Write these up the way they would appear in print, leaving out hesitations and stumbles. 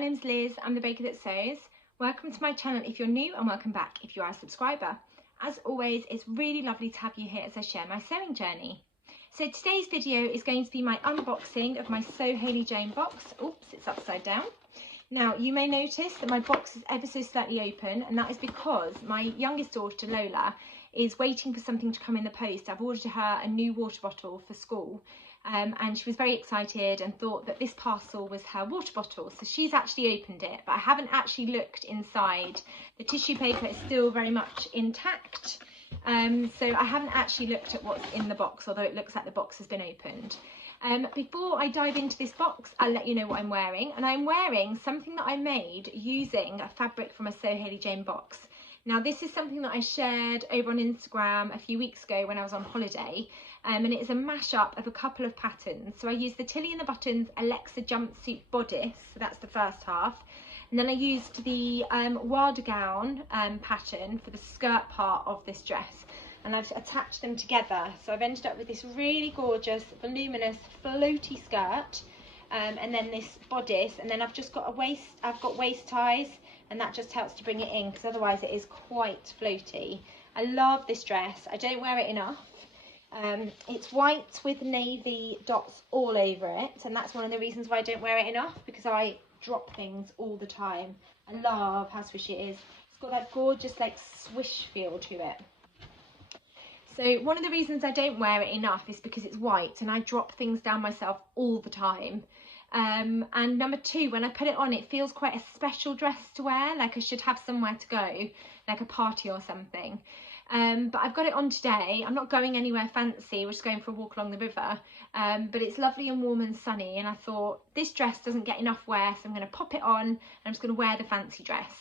my name's Liz, I'm the baker that sews. Welcome to my channel if you're new, and welcome back if you are a subscriber. As always, it's really lovely to have you here as I share my sewing journey. So today's video is going to be my unboxing of my Sew Hayley Jane box. Oops, it's upside down. Now you may notice that my box is ever so slightly open, and that is because my youngest daughter Lola is waiting for something to come in the post. I've ordered her a new water bottle for school. And she was very excited and thought that this parcel was her water bottle, so she's actually opened it, but I haven't actually looked inside. The tissue paper is still very much intact, so I haven't actually looked at what's in the box, although it looks like the box has been opened. Before I dive into this box, I'll let you know what I'm wearing, and I'm wearing something that I made using a fabric from a Sew Hayley Jane box. Now this is something that I shared over on Instagram a few weeks ago when I was on holiday, and it is a mashup of a couple of patterns. So I used the Tilly and the Buttons Alexa jumpsuit bodice, so that's the first half, and then I used the Wild Gown pattern for the skirt part of this dress, and I've attached them together. So I've ended up with this really gorgeous, voluminous, floaty skirt, and then this bodice, and then I've just got I've got waist ties, and that just helps to bring it in, because otherwise it is quite floaty. I love this dress. I don't wear it enough. It's white with navy dots all over it, and that's one of the reasons why I don't wear it enough, because I drop things all the time. I love how swishy it is. It's got that gorgeous like swish feel to it. So one of the reasons I don't wear it enough is because it's white and I drop things down myself all the time. And number two, when I put it on, it feels quite a special dress to wear, like I should have somewhere to go, like a party or something. But I've got it on today. I'm not going anywhere fancy, we're just going for a walk along the river, but it's lovely and warm and sunny, and I thought this dress doesn't get enough wear, so I'm going to pop it on and I'm just going to wear the fancy dress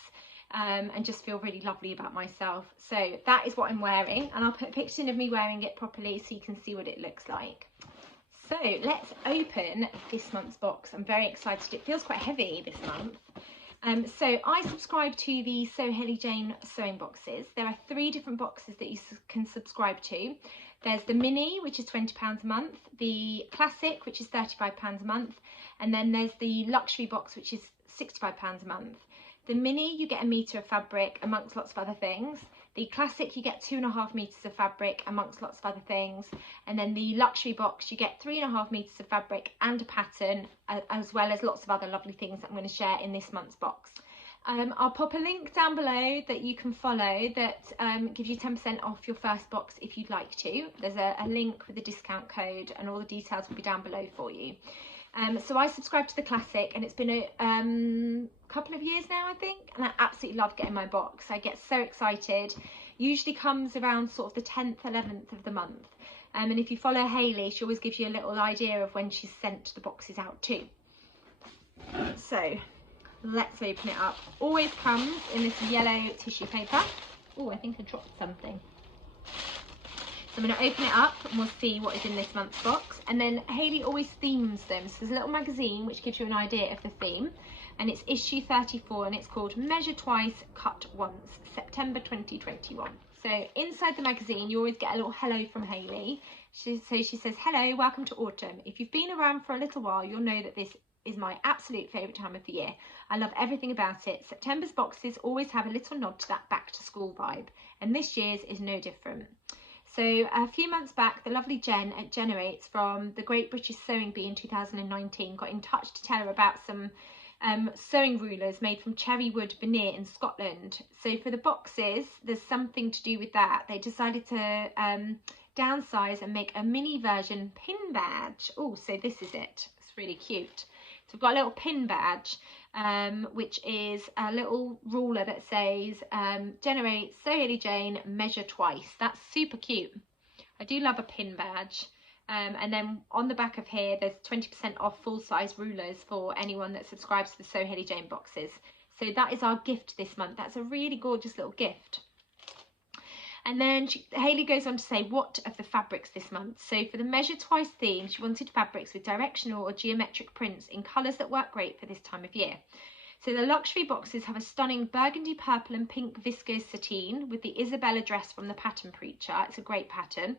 and just feel really lovely about myself. So that is what I'm wearing, and I'll put a picture in of me wearing it properly so you can see what it looks like. So let's open this month's box. I'm very excited. It feels quite heavy this month. So I subscribe to the Sew Hayley Jane sewing boxes. There are 3 different boxes that you can subscribe to. There's the mini, which is £20 a month, the classic, which is £35 a month, and then there's the luxury box, which is £65 a month. The mini, you get a metre of fabric amongst lots of other things. The classic, you get 2.5 metres of fabric amongst lots of other things. And then the luxury box, you get 3.5 metres of fabric and a pattern, as well as lots of other lovely things that I'm going to share in this month's box. I'll pop a link down below that you can follow that gives you 10% off your first box if you'd like to. There's a link with a discount code, and all the details will be down below for you. So I subscribe to the classic, and it's been a couple of years now, I think, and I absolutely love getting my box. I get so excited. Usually comes around sort of the 10th, 11th of the month, and if you follow Hayley, she always gives you a little idea of when she's sent the boxes out too. So let's open it up. Always comes in this yellow tissue paper. Oh, I think I dropped something. So I'm going to open it up and we'll see what is in this month's box. And then Hayley always themes them. So there's a little magazine which gives you an idea of the theme. And it's issue 34, and it's called Measure Twice, Cut Once, September 2021. So inside the magazine, you always get a little hello from Hayley. So she says, hello, welcome to autumn. If you've been around for a little while, you'll know that this is my absolute favourite time of the year. I love everything about it. September's boxes always have a little nod to that back to school vibe, and this year's is no different. So a few months back, the lovely Jen at Generates from the Great British Sewing Bee in 2019 got in touch to tell her about some sewing rulers made from cherry wood veneer in Scotland. So for the boxes, there's something to do with that. They decided to downsize and make a mini version pin badge. Oh, so this is it. It's really cute. So we've got a little pin badge, which is a little ruler that says Generate Sew Hayley Jane, Measure Twice. That's super cute. I do love a pin badge. And then on the back of here, there's 20% off full-size rulers for anyone that subscribes to the Sew Hayley Jane boxes. So that is our gift this month. That's a really gorgeous little gift. And then Hayley goes on to say what of the fabrics this month. So for the Measure Twice theme, she wanted fabrics with directional or geometric prints in colours that work great for this time of year. So the luxury boxes have a stunning burgundy, purple and pink viscose sateen with the Isabella dress from the Pattern Preacher. It's a great pattern.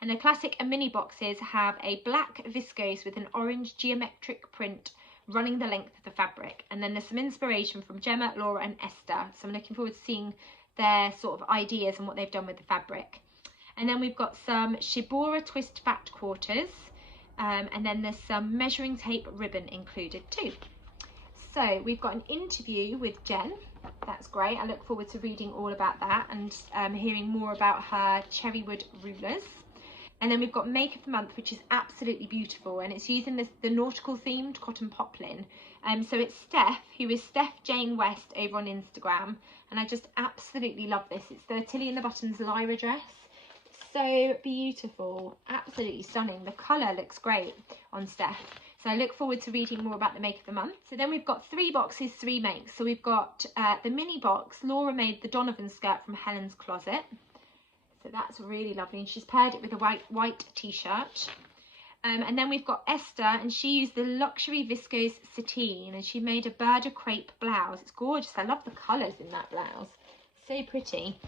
And the classic and mini boxes have a black viscose with an orange geometric print running the length of the fabric. And then there's some inspiration from Gemma, Laura and Esther. So I'm looking forward to seeing their sort of ideas and what they've done with the fabric. And then we've got some Shibora twist back quarters. And then there's some measuring tape ribbon included too. So we've got an interview with Jen. That's great. I look forward to reading all about that and hearing more about her cherrywood rulers. And then we've got Make of the Month, which is absolutely beautiful, and it's using the nautical themed cotton poplin. So it's Steph, who is Steph Jane West over on Instagram, and I just absolutely love this. It's the Tilly and the Buttons Lyra dress. So beautiful, absolutely stunning. The colour looks great on Steph. So I look forward to reading more about the Make of the Month. So then we've got 3 boxes, 3 makes. So we've got the mini box. Laura made the Donovan skirt from Helen's Closet. So that's really lovely. And she's paired it with a white t-shirt. And then we've got Esther, and she used the Luxury Viscose Sateen, and she made a Berda crepe blouse. It's gorgeous. I love the colours in that blouse. So pretty.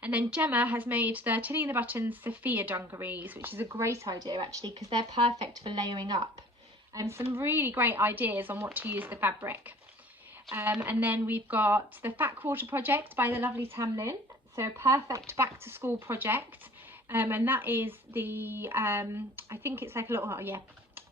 And then Gemma has made the Tilly and the Buttons Sophia dungarees, which is a great idea actually, because they're perfect for layering up. Some really great ideas on what to use the fabric. And then we've got the Fat Quarter project by the lovely Tamlin. So a perfect back to school project. And that is the, I think it's like a little, oh yeah,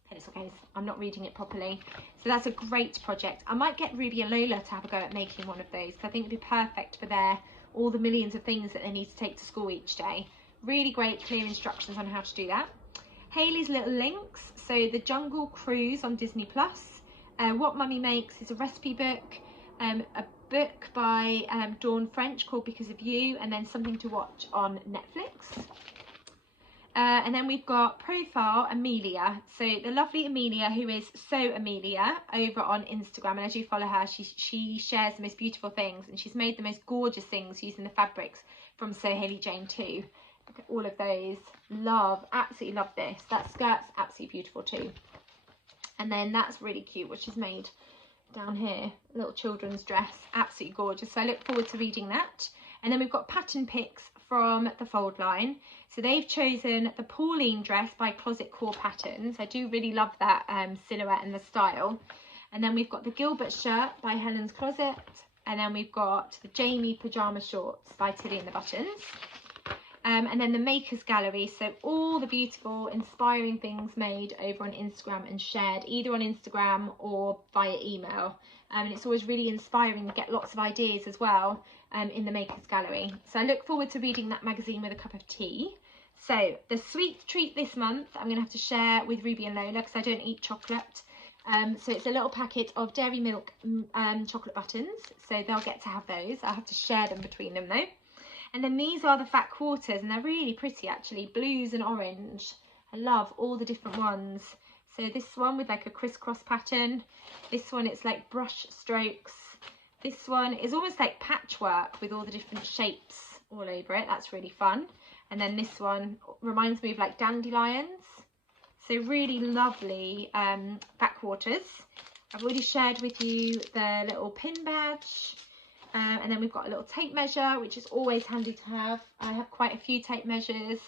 pencil case. I'm not reading it properly. So that's a great project. I might get Ruby and Lola to have a go at making one of those, because I think it'd be perfect for all the millions of things that they need to take to school each day. Really great clear instructions on how to do that. Hayley's Little Links, so the Jungle Cruise on Disney Plus. What Mummy Makes is a recipe book, a book by Dawn French called Because of You, and then something to watch on Netflix. And then we've got Profile Amelia, so the lovely Amelia, who is Sew Amelia over on Instagram, and as you follow her, she shares the most beautiful things, and she's made the most gorgeous things using the fabrics from Sew Hayley Jane too. Look at all of those. Absolutely love this. That skirt's absolutely beautiful too. And then that's really cute what she's made down here, a little children's dress, absolutely gorgeous. So I look forward to reading that. And then we've got pattern picks from the Fold line. So they've chosen the Pauline dress by Closet Core Patterns. I do really love that silhouette and the style. And then we've got the Gilbert shirt by Helen's Closet. And then we've got the Jamie pyjama shorts by Tilly and the Buttons. And then the Makers Gallery, so all the beautiful, inspiring things made over on Instagram and shared either on Instagram or via email. And it's always really inspiring to get lots of ideas as well in the Makers Gallery. So I look forward to reading that magazine with a cup of tea. So the sweet treat this month, I'm going to have to share with Ruby and Lola because I don't eat chocolate. So it's a little packet of Dairy Milk chocolate buttons. So they'll get to have those. I'll have to share them between them though. And then these are the Fat Quarters, and they're really pretty actually, blues and orange. I love all the different ones. So this one with like a crisscross pattern. This one, it's like brush strokes. This one is almost like patchwork with all the different shapes all over it. That's really fun. And then this one reminds me of like dandelions. So really lovely Fat Quarters. I've already shared with you the little pin badge. And then we've got a little tape measure, which is always handy to have. I have quite a few tape measures,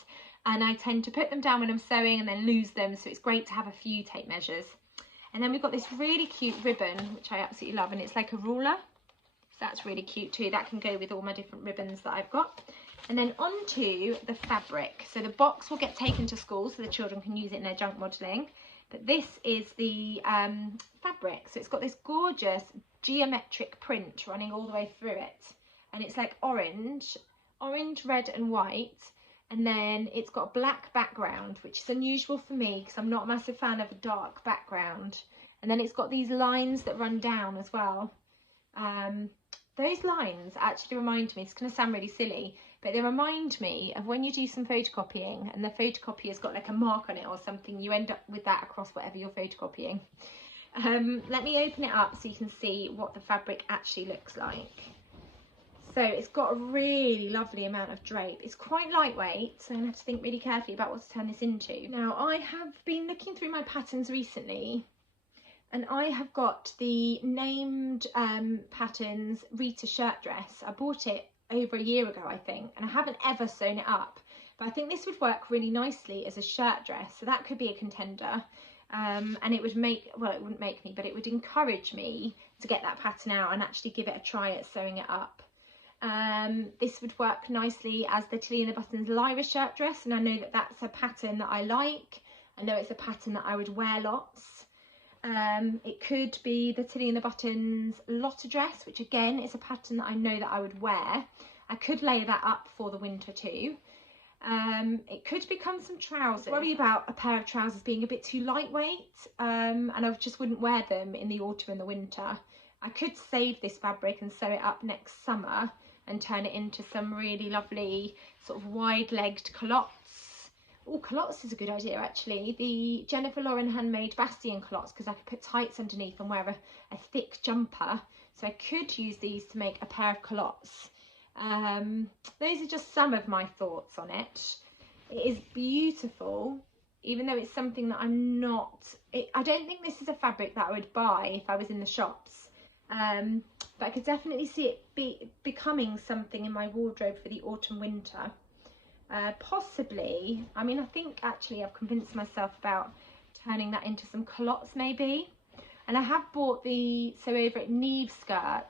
and I tend to put them down when I'm sewing and then lose them, so it's great to have a few tape measures. And then we've got this really cute ribbon, which I absolutely love, and it's like a ruler. So that's really cute too. That can go with all my different ribbons that I've got. And then onto the fabric. So the box will get taken to school so the children can use it in their junk modelling. But this is the fabric. So it's got this gorgeous geometric print running all the way through it, and it's like orange, red and white, and then it's got a black background, which is unusual for me because I'm not a massive fan of a dark background. And then it's got these lines that run down as well. Those lines actually remind me, it's going to sound really silly, but they remind me of when you do some photocopying and the photocopier's got like a mark on it or something, you end up with that across whatever you're photocopying. Let me open it up so you can see what the fabric actually looks like. So it's got a really lovely amount of drape. It's quite lightweight, so I'm going to have to think really carefully about what to turn this into. Now, I have been looking through my patterns recently, and I have got the named patterns Rita shirt dress. I bought it over a year ago, I think, and I haven't ever sewn it up. But I think this would work really nicely as a shirt dress, so that could be a contender. and it would make, well, it wouldn't make me, but it would encourage me to get that pattern out and actually give it a try at sewing it up. This would work nicely as the Tilly and the Buttons Lyra shirt dress, and I know that that's a pattern that I like. I know it's a pattern that I would wear lots. It could be the Tilly and the Buttons Lotta dress, which again is a pattern that I know that I would wear. I could layer that up for the winter too. It could become some trousers. I worry about a pair of trousers being a bit too lightweight, and I just wouldn't wear them in the autumn and the winter. I could save this fabric and sew it up next summer and turn it into some really lovely sort of wide-legged culottes. Oh, culottes is a good idea actually. The Jennifer Lauren handmade Bastion culottes, because I could put tights underneath and wear a thick jumper. So I could use these to make a pair of culottes. Those are just some of my thoughts on it. It is beautiful, even though it's something that I'm not, I don't think this is a fabric that I would buy if I was in the shops, but I could definitely see it becoming something in my wardrobe for the autumn winter. Possibly, I mean, I think actually I've convinced myself about turning that into some culottes maybe. And I have bought the Sew Over It Neve skirt.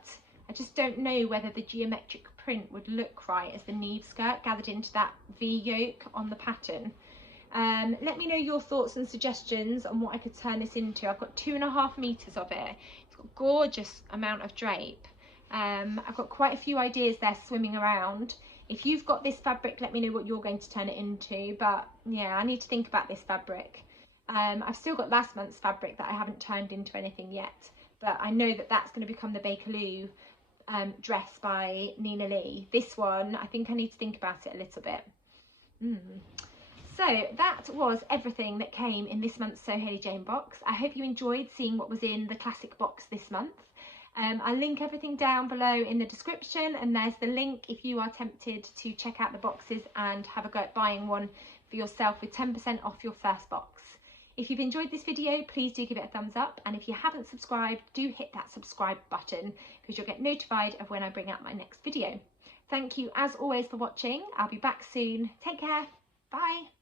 I just don't know whether the geometric print would look right as the Neve skirt gathered into that V yoke on the pattern. Let me know your thoughts and suggestions on what I could turn this into. I've got 2.5 meters of it. It's got a gorgeous amount of drape. I've got quite a few ideas there swimming around. If you've got this fabric, let me know what you're going to turn it into. But yeah, I need to think about this fabric. I've still got last month's fabric that I haven't turned into anything yet, but I know that that's going to become the Bakerloo dress by Nina Lee. This one, I think I need to think about it a little bit. So that was everything that came in this month's Sew Hayley Jane box. I hope you enjoyed seeing what was in the classic box this month. I'll link everything down below in the description, and there's the link if you are tempted to check out the boxes and have a go at buying one for yourself with 10% off your first box. If you've enjoyed this video, please do give it a thumbs up, and if you haven't subscribed, do hit that subscribe button because you'll get notified of when I bring out my next video. Thank you as always for watching. I'll be back soon. Take care. Bye.